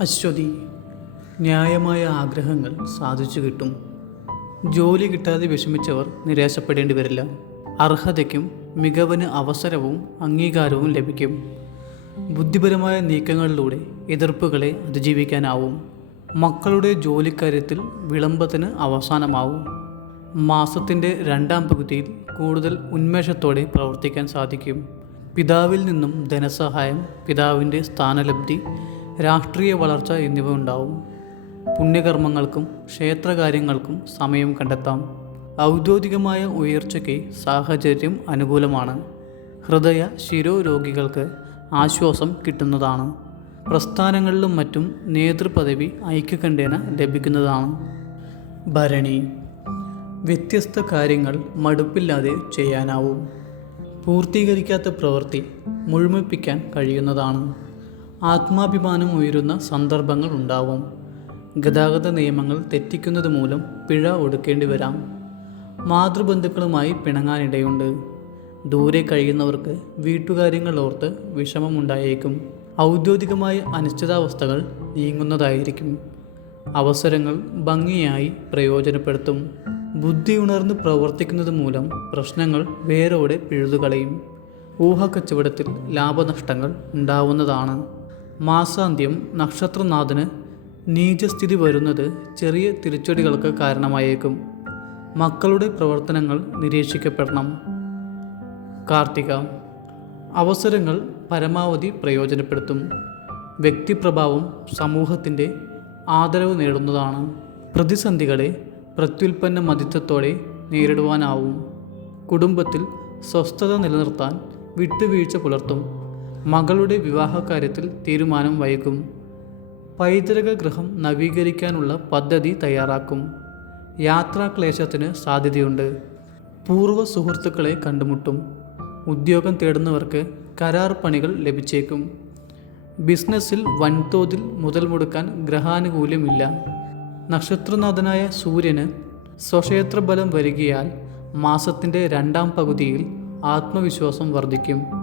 അശ്വതി ന്യായമായ ആഗ്രഹങ്ങൾ സാധിച്ചു കിട്ടും. ജോലി കിട്ടാതെ വിഷമിച്ചവർ നിരാശപ്പെടേണ്ടി വരില്ല. അർഹതയ്ക്കും മികവിന് അവസരവും അംഗീകാരവും ലഭിക്കും. ബുദ്ധിപരമായ നീക്കങ്ങളിലൂടെ എതിർപ്പുകളെ അതിജീവിക്കാനാവും. മക്കളുടെ ജോലിക്കാര്യത്തിൽ വിളംബത്തിന് അവസാനമാവും. മാസത്തിന്റെ രണ്ടാം പകുതിയിൽ കൂടുതൽ ഉന്മേഷത്തോടെ പ്രവർത്തിക്കാൻ സാധിക്കും. പിതാവിൽ നിന്നും ധനസഹായം പിതാവിന്റെ സ്ഥാനലബ്ധി രാഷ്ട്രീയ വളർച്ച എന്നിവ ഉണ്ടാവും. പുണ്യകർമ്മങ്ങൾക്കും ക്ഷേത്രകാര്യങ്ങൾക്കും സമയം കണ്ടെത്താം. ഔദ്യോഗികമായ ഉയർച്ചയ്ക്ക് സാഹചര്യം അനുകൂലമാണ്. ഹൃദയ ശിരോരോഗികൾക്ക് ആശ്വാസം കിട്ടുന്നതാണ്. പ്രസ്ഥാനങ്ങളിലും മറ്റും നേതൃപദവി ഐക്യകണ്ഠേന ലഭിക്കുന്നതാണ്. ഭരണി. വ്യത്യസ്ത കാര്യങ്ങൾ മടുപ്പില്ലാതെ ചെയ്യാനാവും. പൂർത്തീകരിക്കാത്ത പ്രവൃത്തി മുഴുമിപ്പിക്കാൻ കഴിയുന്നതാണ്. ആത്മാഭിമാനം ഉയരുന്ന സന്ദർഭങ്ങൾ ഉണ്ടാവും. ഗതാഗത നിയമങ്ങൾ തെറ്റിക്കുന്നത് മൂലം പിഴ ഒടുക്കേണ്ടി വരാം. മാതൃബന്ധുക്കളുമായി പിണങ്ങാനിടയുണ്ട്. ദൂരെ കഴിയുന്നവർക്ക് വീട്ടുകാര്യങ്ങൾ ഓർത്ത് വിഷമമുണ്ടായേക്കും. ഔദ്യോഗികമായ അനിശ്ചിതാവസ്ഥകൾ നീങ്ങുന്നതായിരിക്കും. അവസരങ്ങൾ ഭംഗിയായി പ്രയോജനപ്പെടുത്തും. ബുദ്ധി ഉണർന്ന് പ്രവർത്തിക്കുന്നത് മൂലം പ്രശ്നങ്ങൾ വേരോടെ പിഴുതുകളയും. ഊഹക്കച്ചവടത്തിൽ ലാഭനഷ്ടങ്ങൾ ഉണ്ടാവുന്നതാണ്. മാസാന്ത്യം നക്ഷത്രനാഥന് നീചസ്ഥിതി വരുന്നത് ചെറിയ തിരിച്ചടികൾക്ക് കാരണമായേക്കും. മക്കളുടെ പ്രവർത്തനങ്ങൾ നിരീക്ഷിക്കപ്പെടണം. കാർത്തിക അവസരങ്ങൾ പരമാവധി പ്രയോജനപ്പെടുത്തും. വ്യക്തിപ്രഭാവം സമൂഹത്തിന്റെ ആദരവ് നേടുന്നതാണ്. പ്രതിസന്ധികളെ പ്രത്യുൽപ്പന്ന മതിത്വത്തോടെ നേരിടുവാനാവും. കുടുംബത്തിൽ സ്വസ്ഥത നിലനിർത്താൻ വിട്ടുവീഴ്ച പുലർത്തും. മകളുടെ വിവാഹകാര്യത്തിൽ തീരുമാനം വൈകും. പൈതൃക ഗൃഹം നവീകരിക്കാനുള്ള പദ്ധതി തയ്യാറാക്കും. യാത്രാക്ലേശത്തിന് സാധ്യതയുണ്ട്. പൂർവ സുഹൃത്തുക്കളെ കണ്ടുമുട്ടും. ഉദ്യോഗം തേടുന്നവർക്ക് കരാർ പണികൾ ലഭിച്ചേക്കും. ബിസിനസ്സിൽ വൻതോതിൽ മുതൽ മുടക്കാൻ ഗ്രഹാനുകൂല്യമില്ല. നക്ഷത്രനാഥനായ സൂര്യന് സ്വക്ഷേത്ര ബലം വരികയാൽ മാസത്തിന്റെ രണ്ടാം പകുതിയിൽ ആത്മവിശ്വാസം വർദ്ധിക്കും.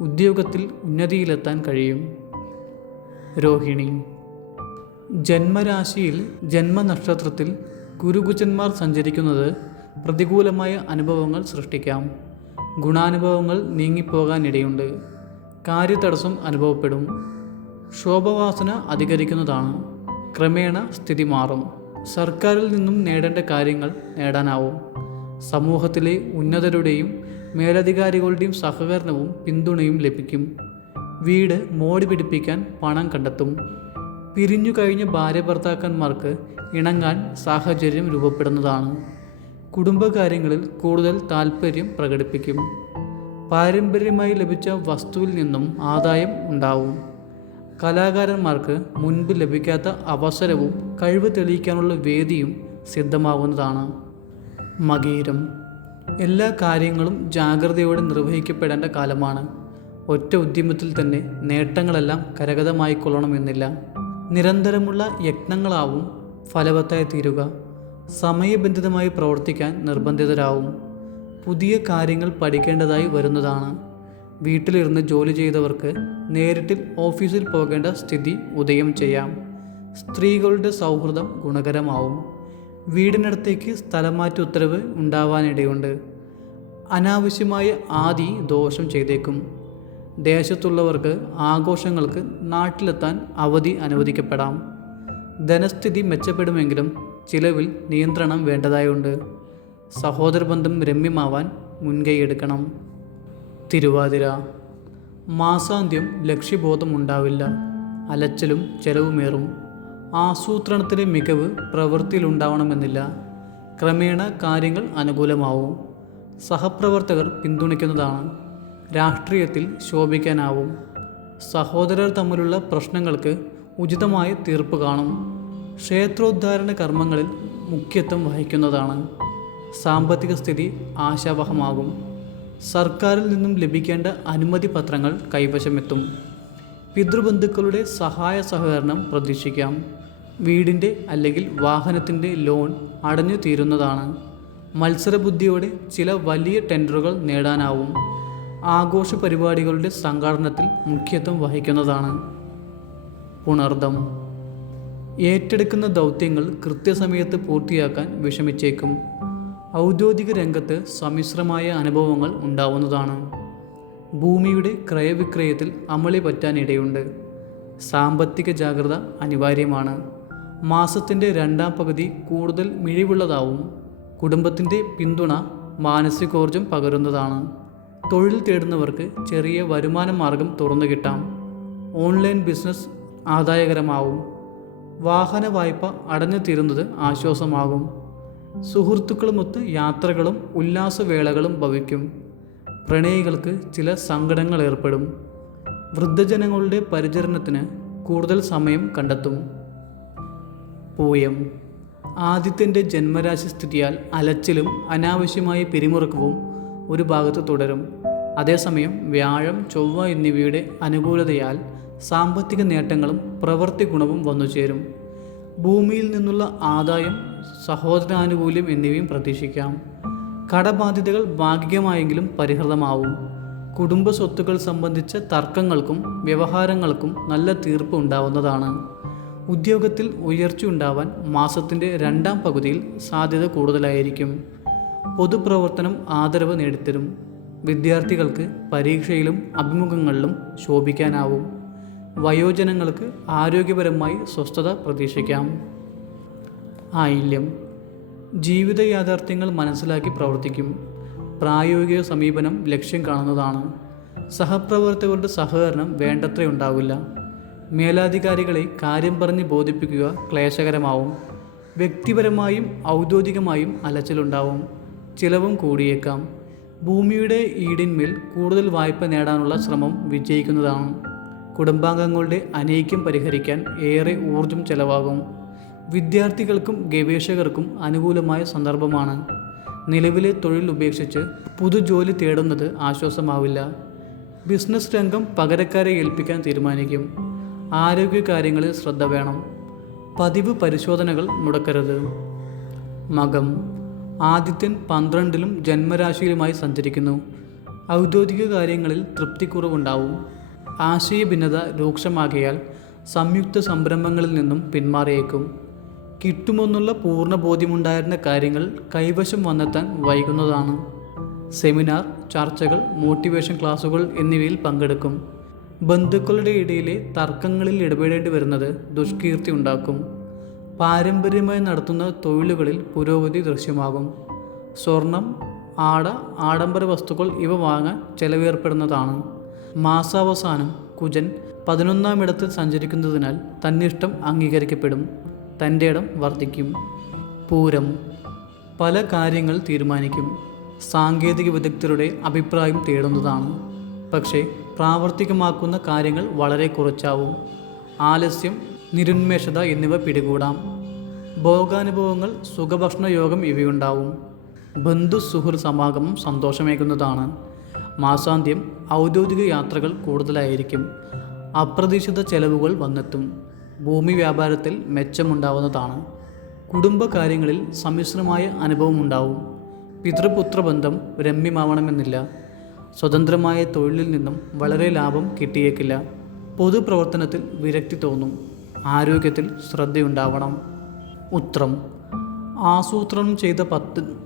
ഉദ്യോഗത്തിൽ ഉന്നതിയിലെത്താൻ കഴിയും. രോഹിണി. ജന്മരാശിയിൽ ജന്മനക്ഷത്രത്തിൽ ഗുരുകുജന്മാർ സഞ്ചരിക്കുന്നത് പ്രതികൂലമായ അനുഭവങ്ങൾ സൃഷ്ടിക്കാം. ഗുണാനുഭവങ്ങൾ നീങ്ങിപ്പോകാനിടയുണ്ട്. കാര്യതടസ്സം അനുഭവപ്പെടും. ശോഭവാസന അധികരിക്കുന്നതാണ്. ക്രമേണ സ്ഥിതി മാറും. സർക്കാരിൽ നിന്നും നേടേണ്ട കാര്യങ്ങൾ നേടാനാവും. സമൂഹത്തിലെ ഉന്നതരുടെയും മേലധികാരികളുടെയും സഹകരണവും പിന്തുണയും ലഭിക്കും. വീട് മോടി പിടിപ്പിക്കാൻ പണം കണ്ടെത്തും. പിരിഞ്ഞു കഴിഞ്ഞ ഭാര്യ ഭർത്താക്കന്മാർക്ക് ഇണങ്ങാൻ സാഹചര്യം രൂപപ്പെടുന്നതാണ്. കുടുംബകാര്യങ്ങളിൽ കൂടുതൽ താല്പര്യം പ്രകടിപ്പിക്കും. പാരമ്പര്യമായി ലഭിച്ച വസ്തുവിൽ നിന്നും ആദായം ഉണ്ടാവും. കലാകാരന്മാർക്ക് മുൻപ് ലഭിക്കാത്ത അവസരവും കഴിവ് തെളിയിക്കാനുള്ള വേദിയും സിദ്ധമാവുന്നതാണ്. മകീരം എല്ലാ കാര്യങ്ങളും ജാഗ്രതയോടെ നിർവഹിക്കപ്പെടേണ്ട കാലമാണ്. ഒറ്റ ഉദ്യമത്തിൽ തന്നെ നേട്ടങ്ങളെല്ലാം കരഗതമായിക്കൊള്ളണമെന്നില്ല. നിരന്തരമുള്ള യത്നങ്ങളാവും ഫലവത്തായി തീരുക. സമയബന്ധിതമായി പ്രവർത്തിക്കാൻ നിർബന്ധിതരാവും. പുതിയ കാര്യങ്ങൾ പഠിക്കേണ്ടതായി വരുന്നതാണ്. വീട്ടിലിരുന്ന് ജോലി ചെയ്തവർക്ക് നേരിട്ട് ഓഫീസിൽ പോകേണ്ട സ്ഥിതി ഉദയം ചെയ്യാം. സ്ത്രീകളുടെ സൗഹൃദം ഗുണകരമാവും. വീടിനടുത്തേക്ക് സ്ഥലമാറ്റ ഉത്തരവ് ഉണ്ടാവാനിടയുണ്ട്. അനാവശ്യമായ ആദി ദോഷം ചെയ്തേക്കും. ദേശത്തുള്ളവർക്ക് ആഘോഷങ്ങൾക്ക് നാട്ടിലെത്താൻ അവധി അനുവദിക്കപ്പെടാം. ധനസ്ഥിതി മെച്ചപ്പെടുമെങ്കിലും ചിലവിൽ നിയന്ത്രണം വേണ്ടതായുണ്ട്. സഹോദരബന്ധം രമ്യമാവാൻ മുൻകൈയെടുക്കണം. തിരുവാതിര. മാസാന്ത്യം ലക്ഷ്യബോധം ഉണ്ടാവില്ല അലച്ചലും ചെലവുമേറും. ആസൂത്രണത്തിലെ മികവ് പ്രവൃത്തിയിലുണ്ടാവണമെന്നില്ല. ക്രമേണ കാര്യങ്ങൾ അനുകൂലമാവും. സഹപ്രവർത്തകർ പിന്തുണയ്ക്കുന്നതാണ്. രാഷ്ട്രീയത്തിൽ ശോഭിക്കാനാവും. സഹോദരർ തമ്മിലുള്ള പ്രശ്നങ്ങൾക്ക് ഉചിതമായ തീർപ്പ് കാണും. ക്ഷേത്രോദ്ധാരണ കർമ്മങ്ങളിൽ മുഖ്യത്വം വഹിക്കുന്നതാണ്. സാമ്പത്തിക സ്ഥിതി ആശാവഹമാകും. സർക്കാരിൽ നിന്നും ലഭിക്കേണ്ട അനുമതി പത്രങ്ങൾ കൈവശമെത്തും. പിതൃബന്ധുക്കളുടെ സഹായ സഹകരണം പ്രതീക്ഷിക്കാം. വീടിന്റെ അല്ലെങ്കിൽ വാഹനത്തിന്റെ ലോൺ അടഞ്ഞു തീരുന്നതാണ്. മത്സരബുദ്ധിയോടെ ചില വലിയ ടെൻഡറുകൾ നേടാനാവും. ആഘോഷ പരിപാടികളുടെ സംഘാടനത്തിൽ മുഖ്യത്വം വഹിക്കുന്നതാണ്. പുണർദം ഏറ്റെടുക്കുന്ന ദൗത്യങ്ങൾ കൃത്യസമയത്ത് പൂർത്തിയാക്കാൻ വിഷമിച്ചേക്കും. ഔദ്യോഗിക രംഗത്ത് സമ്മിശ്രമായ അനുഭവങ്ങൾ ഉണ്ടാവുന്നതാണ്. ഭൂമിയുടെ ക്രയവിക്രയത്തിൽ അമളി പറ്റാനിടയുണ്ട്. സാമ്പത്തിക ജാഗ്രത അനിവാര്യമാണ്. മാസത്തിന്റെ രണ്ടാം പകുതി കൂടുതൽ മിഴിവുള്ളതാവും. കുടുംബത്തിന്റെ പിന്തുണ മാനസികോർജം പകരുന്നതാണ്. തൊഴിൽ തേടുന്നവർക്ക് ചെറിയ വരുമാന മാർഗം തുറന്നു കിട്ടാം. ഓൺലൈൻ ബിസിനസ് ആദായകരമാവും. വാഹന വായ്പ അടഞ്ഞു തീരുന്നത് ആശ്വാസമാകും. സുഹൃത്തുക്കളുമൊത്ത് യാത്രകളും ഉല്ലാസവേളകളും ഭവിക്കും. പ്രണയികൾക്ക് ചില സങ്കടങ്ങൾ ഏർപ്പെടും. വൃദ്ധജനങ്ങളുടെ പരിചരണത്തിന് കൂടുതൽ സമയം കണ്ടെത്തും. പൂയം. ആദിത്യന്റെ ജന്മരാശി സ്ഥിതിയാൽ അലച്ചിലും അനാവശ്യമായ പിരിമുറുക്കവും ഒരു ഭാഗത്ത് തുടരും. അതേസമയം വ്യാഴം ചൊവ്വ എന്നിവയുടെ അനുകൂലതയാൽ സാമ്പത്തിക നേട്ടങ്ങളും പ്രവൃത്തി ഗുണവും വന്നുചേരും ഭൂമിയിൽ നിന്നുള്ള ആദായം സഹോദരാനുകൂല്യം എന്നിവയും പ്രതീക്ഷിക്കാം. കടബാധ്യതകൾ ഭാഗികമായെങ്കിലും പരിഹൃതമാവും. കുടുംബ സ്വത്തുക്കൾ സംബന്ധിച്ച തർക്കങ്ങൾക്കും വ്യവഹാരങ്ങൾക്കും നല്ല തീർപ്പ് ഉണ്ടാവുന്നതാണ്. ഉദ്യോഗത്തിൽ ഉയർച്ച ഉണ്ടാവാൻ മാസത്തിന്റെ രണ്ടാം പകുതിയിൽ സാധ്യത കൂടുതലായിരിക്കും. പൊതുപ്രവർത്തനം ആദരവ് നേടിത്തരും. വിദ്യാർത്ഥികൾക്ക് പരീക്ഷയിലും അഭിമുഖങ്ങളിലും ശോഭിക്കാനാവും. വയോജനങ്ങൾക്ക് ആരോഗ്യപരമായി സ്വസ്ഥത പ്രതീക്ഷിക്കാം. ആയില്യം. ജീവിത യാഥാർത്ഥ്യങ്ങൾ മനസ്സിലാക്കി പ്രവർത്തിക്കും. പ്രായോഗിക സമീപനം ലക്ഷ്യം കാണുന്നതാണ്. സഹപ്രവർത്തകരുടെ സഹകരണം വേണ്ടത്ര ഉണ്ടാവില്ല. മേലാധികാരികളെ കാര്യം പറഞ്ഞ് ബോധിപ്പിക്കുക ക്ലേശകരമാവും. വ്യക്തിപരമായും ഔദ്യോഗികമായും അലച്ചിലുണ്ടാവും. ചിലവും കൂടിയേക്കാം. ഭൂമിയുടെ ഈടിന്മേൽ കൂടുതൽ വായ്പ നേടാനുള്ള ശ്രമം വിജയിക്കുന്നതാണ്. കുടുംബാംഗങ്ങളുടെ അനൈക്യം പരിഹരിക്കാൻ ഏറെ ഊർജം ചെലവാകും. വിദ്യാർത്ഥികൾക്കും ഗവേഷകർക്കും അനുകൂലമായ സന്ദർഭമാണ്. നിലവിലെ തൊഴിൽ ഉപേക്ഷിച്ച് പുതുജോലി തേടുന്നത് ആശ്വാസമാവില്ല. ബിസിനസ് രംഗം പകരക്കാരെ ഏൽപ്പിക്കാൻ തീരുമാനിക്കും. ആരോഗ്യകാര്യങ്ങളിൽ ശ്രദ്ധ വേണം. പതിവ് പരിശോധനകൾ മുടക്കരുത്. മകം. ആദിത്യൻ പന്ത്രണ്ടിലും ജന്മരാശിയിലുമായി സഞ്ചരിക്കുന്നു. ഔദ്യോഗിക കാര്യങ്ങളിൽ തൃപ്തിക്കുറവുണ്ടാവും. ആശയഭിന്നത രൂക്ഷമാകിയാൽ സംയുക്ത സംരംഭങ്ങളിൽ നിന്നും പിന്മാറിയേക്കും. കിട്ടുമെന്നുള്ള പൂർണ ബോധ്യമുണ്ടായിരുന്ന കാര്യങ്ങൾ കൈവശം വന്നെത്താൻ വൈകുന്നതാണ്. സെമിനാർ ചർച്ചകൾ മോട്ടിവേഷൻ ക്ലാസുകൾ എന്നിവയിൽ പങ്കെടുക്കും. ബന്ധുക്കളുടെ ഇടയിലെ തർക്കങ്ങളിൽ ഇടപെടേണ്ടി വരുന്നത് ദുഷ്കീർത്തി ഉണ്ടാക്കും. പാരമ്പര്യമായി നടത്തുന്ന തൊഴിലുകളിൽ പുരോഗതി ദൃശ്യമാകും. സ്വർണം ആട ആഡംബര വസ്തുക്കൾ ഇവ വാങ്ങാൻ ചെലവേർപ്പെടുന്നതാണ്. മാസാവസാനം കുജൻ പതിനൊന്നാം ഇടത്തിൽ സഞ്ചരിക്കുന്നതിനാൽ തന്നിഷ്ടം അംഗീകരിക്കപ്പെടും. തന്റെ ഇടം വർദ്ധിക്കും. പൂരം പല കാര്യങ്ങൾ തീരുമാനിക്കും. സാങ്കേതിക വിദഗ്ധരുടെ അഭിപ്രായം തേടുന്നതാണ്. പക്ഷേ പ്രാവർത്തികമാക്കുന്ന കാര്യങ്ങൾ വളരെ കുറച്ചാവും. ആലസ്യം നിരുന്മേഷത എന്നിവ പിടികൂടാം. ഭോഗാനുഭവങ്ങൾ സുഖഭക്ഷണ യോഗം ഇവയുണ്ടാവും. ബന്ധു സുഹൃത്ത് സമാഗമം സന്തോഷമേകുന്നതാണ്. മാസാന്ത്യം ഔദ്യോഗിക യാത്രകൾ കൂടുതലായിരിക്കും. അപ്രതീക്ഷിത ചെലവുകൾ വന്നെത്തും. ഭൂമി വ്യാപാരത്തിൽ മെച്ചമുണ്ടാവുന്നതാണ്. കുടുംബകാര്യങ്ങളിൽ സമ്മിശ്രമായ അനുഭവമുണ്ടാവും. പിതൃപുത്ര ബന്ധം രമ്യമാവണമെന്നില്ല. സ്വതന്ത്രമായ തൊഴിലിൽ നിന്നും വളരെ ലാഭം കിട്ടിയേക്കില്ല. പൊതുപ്രവർത്തനത്തിൽ വിരക്തി തോന്നും. ആരോഗ്യത്തിൽ ശ്രദ്ധയുണ്ടാവണം. ഉത്രം. ആസൂത്രണം ചെയ്ത പത്ത്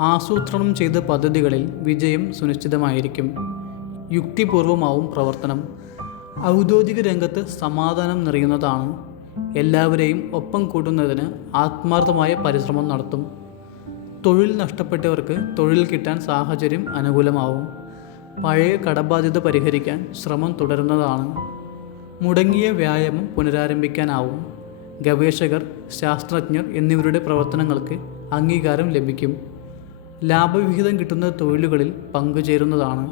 ആസൂത്രണം ചെയ്ത പദ്ധതികളിൽ വിജയം സുനിശ്ചിതമായിരിക്കും. യുക്തിപൂർവമാവും പ്രവർത്തനം. ഔദ്യോഗിക രംഗത്ത് സമാധാനം നിറയുന്നതാണ്. എല്ലാവരെയും ഒപ്പം കൂട്ടുന്നതിന് ആത്മാർത്ഥമായ പരിശ്രമം നടത്തും. തൊഴിൽ നഷ്ടപ്പെട്ടവർക്ക് തൊഴിൽ കിട്ടാൻ സാഹചര്യം അനുകൂലമാവും. പഴയ കടബാധ്യത പരിഹരിക്കാൻ ശ്രമം തുടരുന്നതാണ്. മുടങ്ങിയ വ്യായാമം പുനരാരംഭിക്കാനാവും. ഗവേഷകർ ശാസ്ത്രജ്ഞർ എന്നിവരുടെ പ്രവർത്തനങ്ങൾക്ക് അംഗീകാരം ലഭിക്കും. ലാഭവിഹിതം കിട്ടുന്ന തൊഴിലുകളിൽ പങ്കുചേരുന്നതാണ്.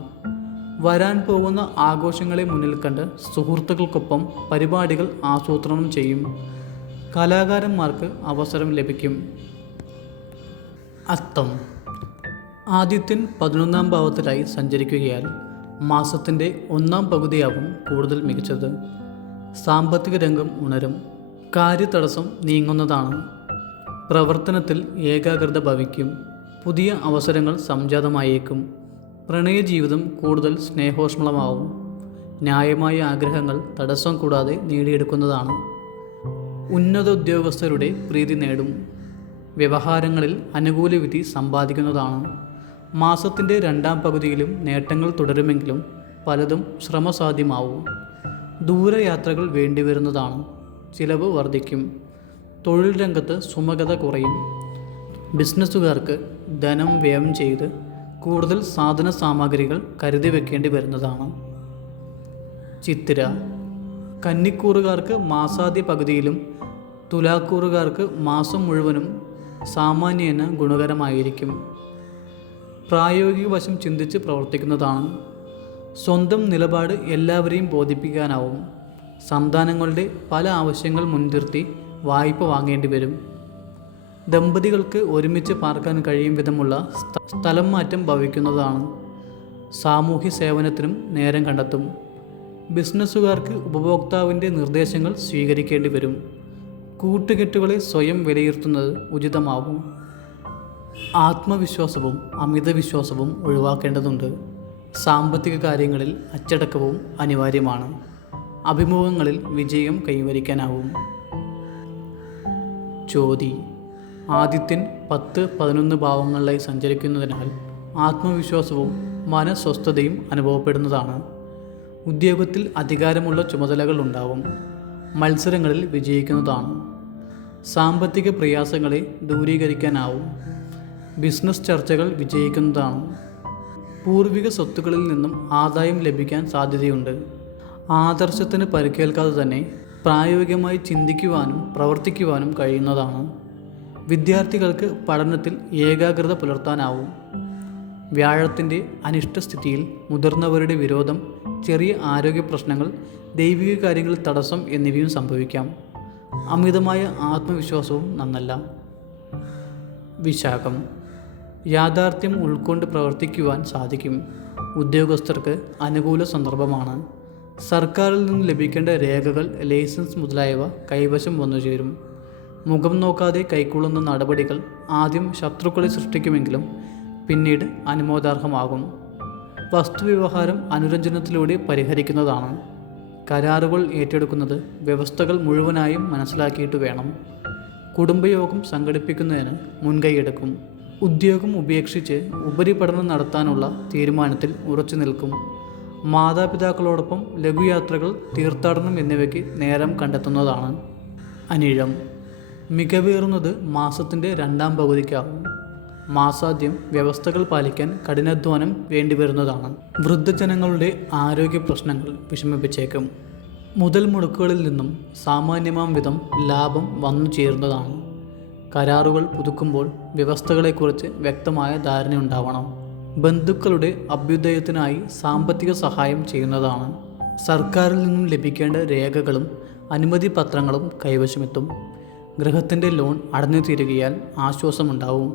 വരാൻ പോകുന്ന ആഘോഷങ്ങളെ മുന്നിൽ കണ്ട് സുഹൃത്തുക്കൾക്കൊപ്പം പരിപാടികൾ ആസൂത്രണം ചെയ്യും. കലാകാരന്മാർക്ക് അവസരം ലഭിക്കും. അത്തം. ആദിത്യൻ പതിനൊന്നാം ഭാവത്തിലായി സഞ്ചരിക്കുകയാൽ മാസത്തിന്റെ ഒന്നാം പകുതിയാവും കൂടുതൽ മികച്ചത്. സാമ്പത്തിക രംഗം ഉണരും. കാര്യതടസ്സം നീങ്ങുന്നതാണ്. പ്രവർത്തനത്തിൽ ഏകാഗ്രത ഭവിക്കും. പുതിയ അവസരങ്ങൾ സംജാതമായേക്കും. പ്രണയജീവിതം കൂടുതൽ സ്നേഹോഷ്മളമാവും. ന്യായമായ ആഗ്രഹങ്ങൾ തടസ്സം കൂടാതെ നേടിയെടുക്കുന്നതാണ്. ഉന്നത ഉദ്യോഗസ്ഥരുടെ പ്രീതി നേടും. വ്യവഹാരങ്ങളിൽ അനുകൂല വിധി സമ്പാദിക്കുന്നതാണ്. മാസത്തിന്റെ രണ്ടാം പകുതിയിലും നേട്ടങ്ങൾ തുടരുമെങ്കിലും പലതും ശ്രമസാധ്യമാവും. ദൂരയാത്രകൾ വേണ്ടിവരുന്നതാണ്. ചിലവ് വർദ്ധിക്കും. തൊഴിൽ രംഗത്ത് സുമഗത കുറയും. ബിസിനസ്സുകാർക്ക് ധനം വ്യയം ചെയ്ത് കൂടുതൽ സാധന സാമഗ്രികൾ കരുതി വെക്കേണ്ടി വരുന്നതാണ്. ചിത്തിര. കന്നിക്കൂറുകാർക്ക് മാസാദ്യ പകുതിയിലും തുലാക്കൂറുകാർക്ക് മാസം മുഴുവനും സാമാന്യേന ഗുണകരമായിരിക്കും. പ്രായോഗിക വശം ചിന്തിച്ച് പ്രവർത്തിക്കുന്നതാണ്. സ്വന്തം നിലപാട് എല്ലാവരെയും ബോധിപ്പിക്കാനാവും. സന്താനങ്ങളുടെ പല ആവശ്യങ്ങൾ മുൻനിർത്തി വായ്പ വാങ്ങേണ്ടി വരും. ദമ്പതികൾക്ക് ഒരുമിച്ച് പാർക്കാൻ കഴിയും വിധമുള്ള സ്ഥലം മാറ്റം ഭവിക്കുന്നതാണ്. സാമൂഹ്യ സേവനത്തിനും നേരം കണ്ടെത്തും. ബിസിനസ്സുകാർക്ക് ഉപഭോക്താവിന്റെ നിർദ്ദേശങ്ങൾ സ്വീകരിക്കേണ്ടി വരും. കൂട്ടുകെട്ടുകളെ സ്വയം വിലയിരുത്തുന്നത് ഉചിതമാവും. ആത്മവിശ്വാസവും അമിത വിശ്വാസവും ഒഴിവാക്കേണ്ടതുണ്ട്. സാമ്പത്തിക കാര്യങ്ങളിൽ അച്ചടക്കവും അനിവാര്യമാണ്. അഭിമുഖങ്ങളിൽ വിജയം കൈവരിക്കാനാവും. ചോതി ആദിത്യൻ പത്ത് പതിനൊന്ന് ഭാവങ്ങളിലായി സഞ്ചരിക്കുന്നതിനാൽ ആത്മവിശ്വാസവും മനസ്വസ്ഥതയും അനുഭവപ്പെടുന്നതാണ്. ഉദ്യോഗത്തിൽ അധികാരമുള്ള ചുമതലകൾ ഉണ്ടാവും. മത്സരങ്ങളിൽ വിജയിക്കുന്നതാണ്. സാമ്പത്തിക പ്രയാസങ്ങളെ ദൂരീകരിക്കാനാവും. ബിസിനസ് ചർച്ചകൾ വിജയിക്കുന്നതാണ്. പൂർവിക സ്വത്തുക്കളിൽ നിന്നും ആദായം ലഭിക്കാൻ സാധ്യതയുണ്ട്. ആദർശത്തിന് പരിക്കേൽക്കാതെ തന്നെ പ്രായോഗികമായി ചിന്തിക്കുവാനും പ്രവർത്തിക്കുവാനും കഴിയുന്നതാണ്. വിദ്യാർത്ഥികൾക്ക് പഠനത്തിൽ ഏകാഗ്രത പുലർത്താനാവും. വ്യാഴത്തിന്റെ അനിഷ്ടസ്ഥിതിയിൽ മുതിർന്നവരുടെ വിരോധം ചെറിയ ആരോഗ്യ പ്രശ്നങ്ങൾ ദൈവിക കാര്യങ്ങളിൽ തടസ്സം എന്നിവയും സംഭവിക്കാം. അമിതമായ ആത്മവിശ്വാസവും നന്നല്ല. വിശാഖം യാഥാർത്ഥ്യം ഉൾക്കൊണ്ട് പ്രവർത്തിക്കുവാൻ സാധിക്കും. ഉദ്യോഗസ്ഥർക്ക് അനുകൂല സന്ദർഭമാണ്. സർക്കാരിൽ നിന്ന് ലഭിക്കേണ്ട രേഖകൾ ലൈസൻസ് മുതലായവ കൈവശം വന്നു ചേരും. മുഖം നോക്കാതെ കൈക്കൊള്ളുന്ന നടപടികൾ ആദ്യം ശത്രുക്കളെ സൃഷ്ടിക്കുമെങ്കിലും പിന്നീട് അനുമോദാർഹമാകും. വസ്തുവ്യവഹാരം അനുരഞ്ജനത്തിലൂടെ പരിഹരിക്കുന്നതാണ്. കരാറുകൾ ഏറ്റെടുക്കുന്നത് വ്യവസ്ഥകൾ മുഴുവനായും മനസ്സിലാക്കിയിട്ട് വേണം. കുടുംബയോഗം സംഘടിപ്പിക്കുന്നതിന് മുൻകൈയെടുക്കും. ഉദ്യോഗം ഉപേക്ഷിച്ച് ഉപരിപഠനം നടത്താനുള്ള തീരുമാനത്തിൽ ഉറച്ചു നിൽക്കും. മാതാപിതാക്കളോടൊപ്പം ലഘുയാത്രകൾ തീർത്ഥാടനം എന്നിവയ്ക്ക് നേരം കണ്ടെത്തുന്നതാണ്. അനിഴം. മികവേറുന്നത് മാസത്തിന്റെ രണ്ടാം പകുതിക്കാവും. മാസാദ്യം വ്യവസ്ഥകൾ പാലിക്കാൻ കഠിനാധ്വാനം വേണ്ടിവരുന്നതാണ്. വൃദ്ധജനങ്ങളുടെ ആരോഗ്യ പ്രശ്നങ്ങൾ വിഷമിപ്പിച്ചേക്കും. മുതൽ മുടക്കുകളിൽ നിന്നും സാമാന്യമാം വിധം ലാഭം വന്നു ചേരുന്നതാണ്. കരാറുകൾ പുതുക്കുമ്പോൾ വ്യവസ്ഥകളെക്കുറിച്ച് വ്യക്തമായ ധാരണയുണ്ടാവണം. ബന്ധുക്കളുടെ അഭ്യുദയത്തിനായി സാമ്പത്തിക സഹായം ചെയ്യുന്നതാണ്. സർക്കാരിൽ നിന്നും ലഭിക്കേണ്ട രേഖകളും അനുമതി പത്രങ്ങളും കൈവശമെത്തും. ഗൃഹത്തിന്റെ ലോൺ അടഞ്ഞു തീരുകയാൽ ആശ്വാസമുണ്ടാവും.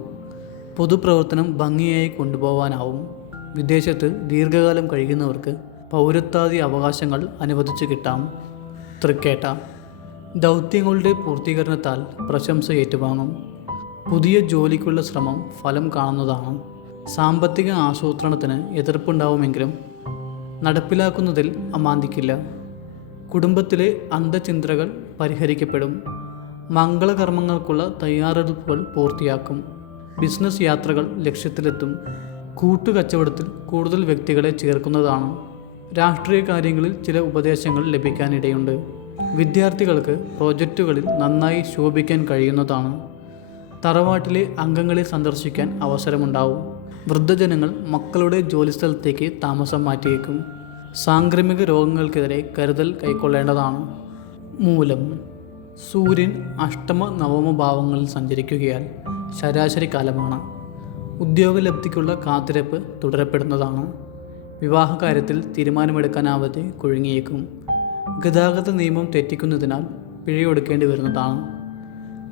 പൊതുപ്രവർത്തനം ഭംഗിയായി കൊണ്ടുപോകാനാവും വിദേശത്ത് ദീർഘകാലം കഴിയുന്നവർക്ക് പൗരത്വാദി അവകാശങ്ങൾ അനുവദിച്ചു കിട്ടാം. തൃക്കേട്ട ദൗത്യങ്ങളുടെ പൂർത്തീകരണത്താൽ പ്രശംസ ഏറ്റുവാങ്ങും. പുതിയ ജോലിക്കുള്ള ശ്രമം ഫലം കാണുന്നതാണ്. സാമ്പത്തിക ആസൂത്രണത്തിന് എതിർപ്പുണ്ടാവുമെങ്കിലും നടപ്പിലാക്കുന്നതിൽ അമാന്തിക്കില്ല. കുടുംബത്തിലെ അന്ധചിന്തകൾ പരിഹരിക്കപ്പെടും. മംഗളകർമ്മങ്ങൾക്കുള്ള തയ്യാറെടുപ്പുകൾ പൂർത്തിയാക്കും. ബിസിനസ് യാത്രകൾ ലക്ഷ്യത്തിലെത്തും. കൂട്ടുകച്ചവടത്തിൽ കൂടുതൽ വ്യക്തികളെ ചേർക്കുന്നതാണ്. രാഷ്ട്രീയ കാര്യങ്ങളിൽ ചില ഉപദേശങ്ങൾ ലഭിക്കാനിടയുണ്ട്. വിദ്യാർത്ഥികൾക്ക് പ്രോജക്റ്റുകളിൽ നന്നായി ശോഭിക്കാൻ കഴിയുന്നതാണ്. തറവാട്ടിലെ അംഗങ്ങളെ സന്ദർശിക്കാൻ അവസരമുണ്ടാവും. വൃദ്ധജനങ്ങൾ മക്കളുടെ ജോലിസ്ഥലത്തേക്ക് താമസം മാറ്റിയേക്കും. സാംക്രമിക രോഗങ്ങൾക്കെതിരെ കരുതൽ കൈക്കൊള്ളേണ്ടതാണ്. മൂലം സൂര്യൻ അഷ്ടമ നവമ ഭാവങ്ങളിൽ സഞ്ചരിക്കുകയാൽ ശരാശരി കാലമാണ്. ഉദ്യോഗലബ്ധിക്കുള്ള കാത്തിരപ്പ് തുടരപ്പെടുന്നതാണ്. വിവാഹകാര്യത്തിൽ തീരുമാനമെടുക്കാനാവാതെ കുഴുങ്ങിയേക്കും. ഗതാഗത നിയമം തെറ്റിക്കുന്നതിനാൽ പിഴയൊടുക്കേണ്ടി വരുന്നതാണ്.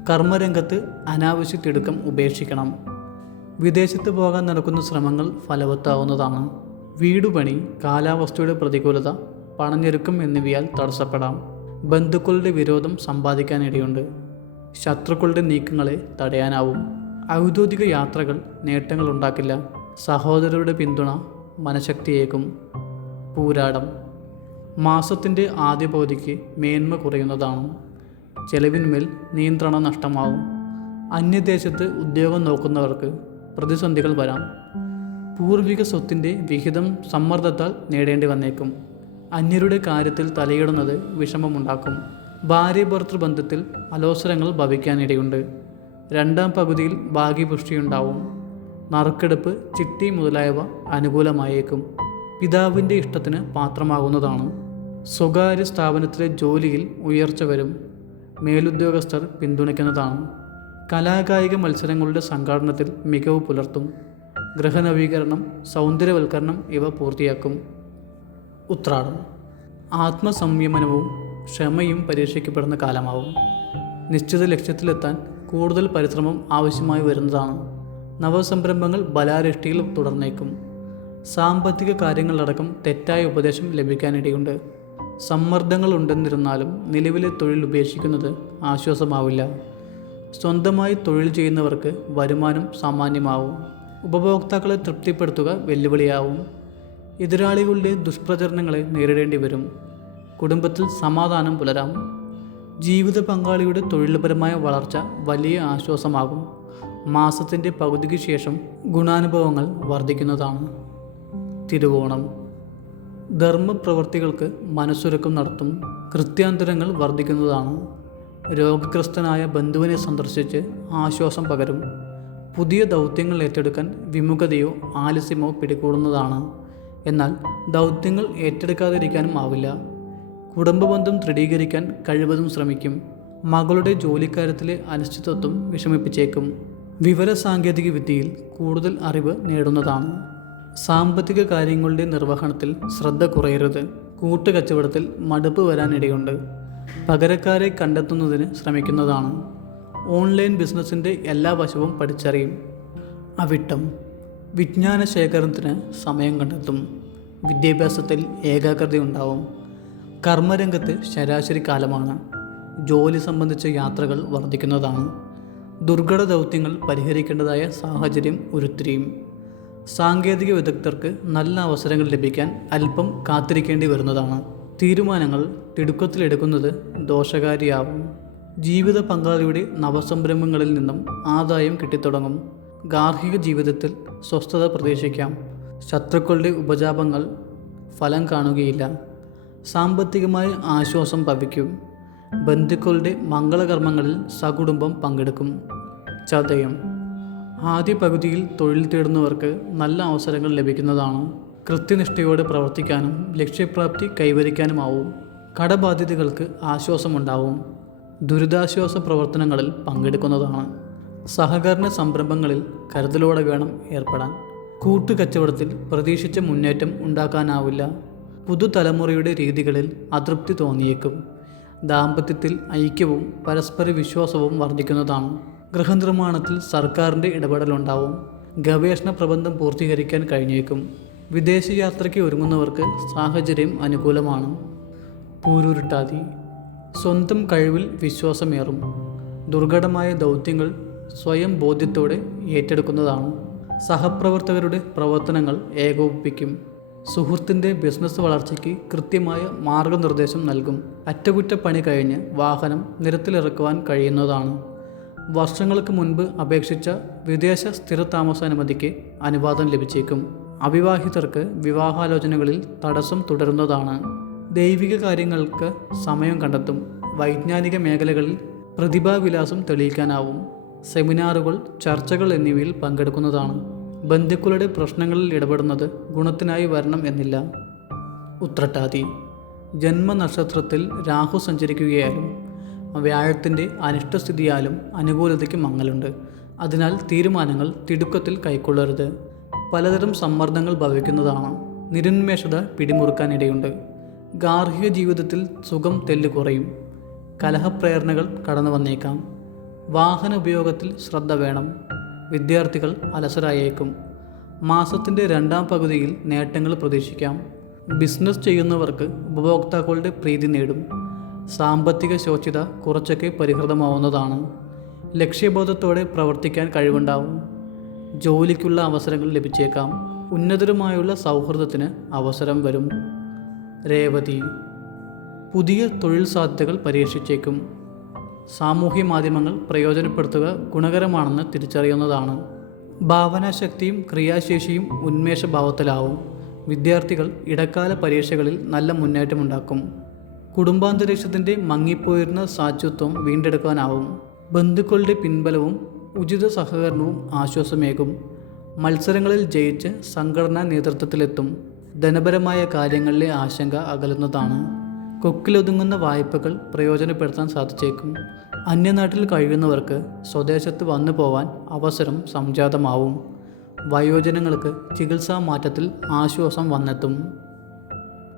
കർമ്മരംഗത്ത് അനാവശ്യ തിടുക്കം ഉപേക്ഷിക്കണം. വിദേശത്ത് പോകാൻ നടക്കുന്ന ശ്രമങ്ങൾ ഫലവത്താവുന്നതാണ്. വീടുപണി കാലാവസ്ഥയുടെ പ്രതികൂലത പണഞ്ഞെരുക്കം എന്നിവയാൽ തടസ്സപ്പെടാം. ബന്ധുക്കളുടെ വിരോധം സമ്പാദിക്കാനിടയുണ്ട്. ശത്രുക്കളുടെ നീക്കങ്ങളെ തടയാനാവും. ഔദ്യോഗിക യാത്രകൾ നേട്ടങ്ങൾ ഉണ്ടാക്കില്ല സഹോദരരുടെ പിന്തുണ മനഃശക്തിയേക്കും പൂരാടം. മാസത്തിന്റെ ആദ്യ പകുതിക്ക് മേന്മ കുറയുന്നതാണ്? ചെലവിന്മേൽ നിയന്ത്രണം നഷ്ടമാവും. അന്യദേശത്ത് ഉദ്യോഗം നോക്കുന്നവർക്ക് പ്രതിസന്ധികൾ വരാം. പൂർവിക സ്വത്തിന്റെ വിഹിതം സമ്മർദ്ദത്താൽ നേടേണ്ടി വന്നേക്കും. അന്യരുടെ കാര്യത്തിൽ തലയിടുന്നത് വിഷമമുണ്ടാക്കും. ഭാര്യ ഭർത്തൃ ബന്ധത്തിൽ അലോസരങ്ങൾ ഭവിക്കാനിടയുണ്ട്. രണ്ടാം പകുതിയിൽ ഭാഗ്യപുഷ്ടിയുണ്ടാവും. നറുക്കെടുപ്പ് ചിട്ടി മുതലായവ അനുകൂലമായേക്കും. പിതാവിന്റെ ഇഷ്ടത്തിന് പാത്രമാകുന്നതാണ്. സ്വകാര്യ സ്ഥാപനത്തിലെ ജോലിയിൽ ഉയർച്ച വരും. മേലുദ്യോഗസ്ഥർ പിന്തുണയ്ക്കുന്നതാണ്. കലാകായിക മത്സരങ്ങളുടെ സംഘാടനത്തിൽ മികവ് പുലർത്തും. ഗ്രഹനവീകരണം സൗന്ദര്യവൽക്കരണം ഇവ പൂർത്തിയാക്കും. ഉത്രാടം. ആത്മസംയമനവും ക്ഷമയും പരീക്ഷിക്കപ്പെടുന്ന കാലമാവും. നിശ്ചിത ലക്ഷ്യത്തിലെത്താൻ കൂടുതൽ പരിശ്രമം ആവശ്യമായി വരുന്നതാണ്. നവസംരംഭങ്ങൾ ബലാരിഷ്ടിയിൽ തുടർന്നേക്കും. സാമ്പത്തിക കാര്യങ്ങളടക്കം തെറ്റായ ഉപദേശം ലഭിക്കാനിടയുണ്ട്. സമ്മർദ്ദങ്ങൾ ഉണ്ടെന്നിരുന്നാലും നിലവിലെ തൊഴിൽ ഉപേക്ഷിക്കുന്നത് ആശ്വാസമാവില്ല. സ്വന്തമായി തൊഴിൽ ചെയ്യുന്നവർക്ക് വരുമാനം സാമാന്യമാവും. ഉപഭോക്താക്കളെ തൃപ്തിപ്പെടുത്തുക വെല്ലുവിളിയാവും. എതിരാളികളുടെ ദുഷ്പ്രചരണങ്ങളെ നേരിടേണ്ടി വരും. കുടുംബത്തിൽ സമാധാനം പുലരാം. ജീവിത പങ്കാളിയുടെ തൊഴിൽപരമായ വളർച്ച വലിയ ആശ്വാസമാകും. മാസത്തിന്റെ പകുതിക്ക് ശേഷം ഗുണാനുഭവങ്ങൾ വർദ്ധിക്കുന്നതാണ്. തിരുവോണം. ധർമ്മപ്രവർത്തികൾക്ക് മനസ്സൊരുക്കം നടത്തും കൃത്യാന്തരങ്ങൾ വർദ്ധിക്കുന്നതാണ്. രോഗഗ്രസ്തനായ ബന്ധുവിനെ സന്ദർശിച്ച് ആശ്വാസം പകരും. പുതിയ ദൗത്യങ്ങൾ ഏറ്റെടുക്കാൻ വിമുഖതയോ ആലസ്യമോ പിടികൂടുന്നതാണ്. എന്നാൽ ദൗത്യങ്ങൾ ഏറ്റെടുക്കാതിരിക്കാനും ആവില്ല. കുടുംബബന്ധം ദൃഢീകരിക്കാൻ കഴിവതും ശ്രമിക്കും. മകളുടെ ജോലിക്കാര്യത്തിലെ അനിശ്ചിതത്വം വിഷമിപ്പിച്ചേക്കും. വിവര സാങ്കേതിക വിദ്യയിൽ കൂടുതൽ അറിവ് നേടുന്നതാണ്. സാമ്പത്തിക കാര്യങ്ങളുടെ നിർവഹണത്തിൽ ശ്രദ്ധ കുറയരുത്. കൂട്ടുകച്ചവടത്തിൽ മടുപ്പ് വരാനിടയുണ്ട്. പകരക്കാരെ കണ്ടെത്തുന്നതിന് ശ്രമിക്കുന്നതാണ്. ഓൺലൈൻ ബിസിനസ്സിന്റെ എല്ലാ വശവും പഠിച്ചറിയും. അവിട്ടം. വിജ്ഞാന ശേഖരണത്തിന് സമയം കണ്ടെത്തും. വിദ്യാഭ്യാസത്തിൽ ഏകാഗ്രത ഉണ്ടാവും. കർമ്മരംഗത്ത് ശരാശരി കാലമാണ്. ജോലി സംബന്ധിച്ച യാത്രകൾ വർദ്ധിക്കുന്നതാണ്. ദുർഘട ദൗത്യങ്ങൾ പരിഹരിക്കേണ്ടതായ സാഹചര്യം ഉരുത്തിരിയും. സാങ്കേതിക വിദഗ്ധർക്ക് നല്ല അവസരങ്ങൾ ലഭിക്കാൻ അല്പം കാത്തിരിക്കേണ്ടി വരുന്നതാണ്. തീരുമാനങ്ങൾ തിടുക്കത്തിലെടുക്കുന്നത് ദോഷകാരിയാവും. ജീവിത പങ്കാളിയുടെ നവസംരംഭങ്ങളിൽ നിന്നും ആദായം കിട്ടിത്തുടങ്ങും. ഗാർഹിക ജീവിതത്തിൽ സ്വസ്ഥത പ്രതീക്ഷിക്കാം. ശത്രുക്കളുടെ ഉപജാപങ്ങൾ ഫലം കാണുകയില്ല. സാമ്പത്തികമായ ആശ്വാസം ഭവിക്കും. ബന്ധുക്കളുടെ മംഗളകർമ്മങ്ങളിൽ സകുടുംബം പങ്കെടുക്കും. ചതയം. ആദ്യ പകുതിയിൽ തൊഴിൽ തേടുന്നവർക്ക് നല്ല അവസരങ്ങൾ ലഭിക്കുന്നതാണ്. കൃത്യനിഷ്ഠയോടെ പ്രവർത്തിക്കാനും ലക്ഷ്യപ്രാപ്തി കൈവരിക്കാനുമാവും. കടബാധ്യതകൾക്ക് ആശ്വാസമുണ്ടാവും. ദുരിതാശ്വാസ പ്രവർത്തനങ്ങളിൽ പങ്കെടുക്കുന്നതാണ്. സഹകരണ സംരംഭങ്ങളിൽ കരുതലോടെ വേണം ഏർപ്പെടാൻ. കൂട്ടുകച്ചവടത്തിൽ പ്രതീക്ഷിച്ച മുന്നേറ്റം ഉണ്ടാക്കാനാവില്ല. പുതുതലമുറയുടെ രീതികളിൽ അതൃപ്തി തോന്നിയേക്കും. ദാമ്പത്യത്തിൽ ഐക്യവും പരസ്പര വിശ്വാസവും വർദ്ധിക്കുന്നതാണ്. ഗൃഹനിർമ്മാണത്തിൽ സർക്കാരിന്റെ ഇടപെടലുണ്ടാവും. ഗവേഷണ പ്രബന്ധം പൂർത്തീകരിക്കാൻ കഴിഞ്ഞേക്കും. വിദേശയാത്രയ്ക്ക് ഒരുങ്ങുന്നവർക്ക് സാഹചര്യം അനുകൂലമാണ്. പൂരുരുട്ടാതി. സ്വന്തം കഴിവിൽ വിശ്വാസമേറും. ദുർഘടമായ ദൗത്യങ്ങൾ സ്വയം ബോധ്യത്തോടെ ഏറ്റെടുക്കുന്നതാണ്. സഹപ്രവർത്തകരുടെ പ്രവർത്തനങ്ങൾ ഏകോപിപ്പിക്കും. സുഹൃത്തിന്റെ ബിസിനസ് വളർച്ചയ്ക്ക് കൃത്യമായ മാർഗനിർദ്ദേശം നൽകും. അറ്റകുറ്റപ്പണി കഴിഞ്ഞ് വാഹനം നിരത്തിലിറക്കുവാൻ കഴിയുന്നതാണ്. വർഷങ്ങൾക്ക് മുൻപ് അപേക്ഷിച്ച വിദേശ സ്ഥിരതാമസാനുമതിക്ക് അനുവാദം ലഭിച്ചേക്കും. അവിവാഹിതർക്ക് വിവാഹാലോചനകളിൽ തടസ്സം തുടരുന്നതാണ്. ദൈവിക കാര്യങ്ങൾക്ക് സമയം കണ്ടെത്തും. വൈജ്ഞാനിക മേഖലകളിൽ പ്രതിഭാവിലാസം തെളിയിക്കാനാവും. സെമിനാറുകൾ ചർച്ചകൾ എന്നിവയിൽ പങ്കെടുക്കുന്നതാണ്. ബന്ധുക്കളുടെ പ്രശ്നങ്ങളിൽ ഇടപെടുന്നത് ഗുണത്തിനായി വരണം എന്നില്ല. ഉത്രട്ടാതി. ജന്മനക്ഷത്രത്തിൽ രാഹു സഞ്ചരിക്കുകയാലും വ്യാഴത്തിന്റെ അനിഷ്ടസ്ഥിതിയാലും അനുകൂലതയ്ക്ക് മങ്ങലുണ്ട്. അതിനാൽ തീരുമാനങ്ങൾ തിടുക്കത്തിൽ കൈക്കൊള്ളരുത്. പലതരം സമ്മർദ്ദങ്ങൾ ഭവിക്കുന്നതാണ്. നിരുന്മേഷത പിടിമുറുക്കാനിടയുണ്ട്. ഗാർഹിക ജീവിതത്തിൽ സുഖം തെല്ല് കുറയും. കലഹപ്രേരണകൾ കടന്നു വന്നേക്കാം. വാഹന ഉപയോഗത്തിൽ ശ്രദ്ധ വേണം. വിദ്യാർത്ഥികൾ അലസരായേക്കും. മാസത്തിന്റെ രണ്ടാം പകുതിയിൽ നേട്ടങ്ങൾ പ്രതീക്ഷിക്കാം. ബിസിനസ് ചെയ്യുന്നവർക്ക് ഉപഭോക്താക്കളുടെ പ്രീതി നേടും. സാമ്പത്തിക ശോച്യത കുറച്ചൊക്കെ പരിഹൃതമാവുന്നതാണ്. ലക്ഷ്യബോധത്തോടെ പ്രവർത്തിക്കാൻ കഴിവുണ്ടാവും. ജോലിക്കുള്ള അവസരങ്ങൾ ലഭിച്ചേക്കാം. ഉന്നതരുമായുള്ള സൗഹൃദത്തിന് അവസരം വരും. രേവതി. പുതിയ തൊഴിൽ സാധ്യതകൾ പരീക്ഷിച്ചേക്കും. സാമൂഹ്യ മാധ്യമങ്ങൾ പ്രയോജനപ്പെടുത്തുക ഗുണകരമാണെന്ന് തിരിച്ചറിയുന്നതാണ്. ഭാവനാശക്തിയും ക്രിയാശേഷിയും ഉന്മേഷഭാവത്തിലാവും വിദ്യാർത്ഥികൾ ഇടക്കാല പരീക്ഷകളിൽ നല്ല മുന്നേറ്റമുണ്ടാക്കും. കുടുംബാന്തരീക്ഷത്തിന്റെ മങ്ങിപ്പോയിരുന്ന സാച്ചുത്വം വീണ്ടെടുക്കാനാവും. ബന്ധുക്കളുടെ പിൻബലവും ഉചിത സഹകരണവും ആശ്വാസമേകും. മത്സരങ്ങളിൽ ജയിച്ച് സംഘടനാ നേതൃത്വത്തിലെത്തും. ധനപരമായ കാര്യങ്ങളിലെ ആശങ്ക അകലുന്നതാണ്. കൊക്കിലൊതുങ്ങുന്ന വായ്പകൾ പ്രയോജനപ്പെടുത്താൻ സാധിച്ചേക്കും. അന്യനാട്ടിൽ കഴിയുന്നവർക്ക് സ്വദേശത്ത് വന്നു പോവാൻ അവസരം സംജാതമാവും. വയോജനങ്ങൾക്ക് ചികിത്സാ മാറ്റത്തിൽ ആശ്വാസം വന്നെത്തും.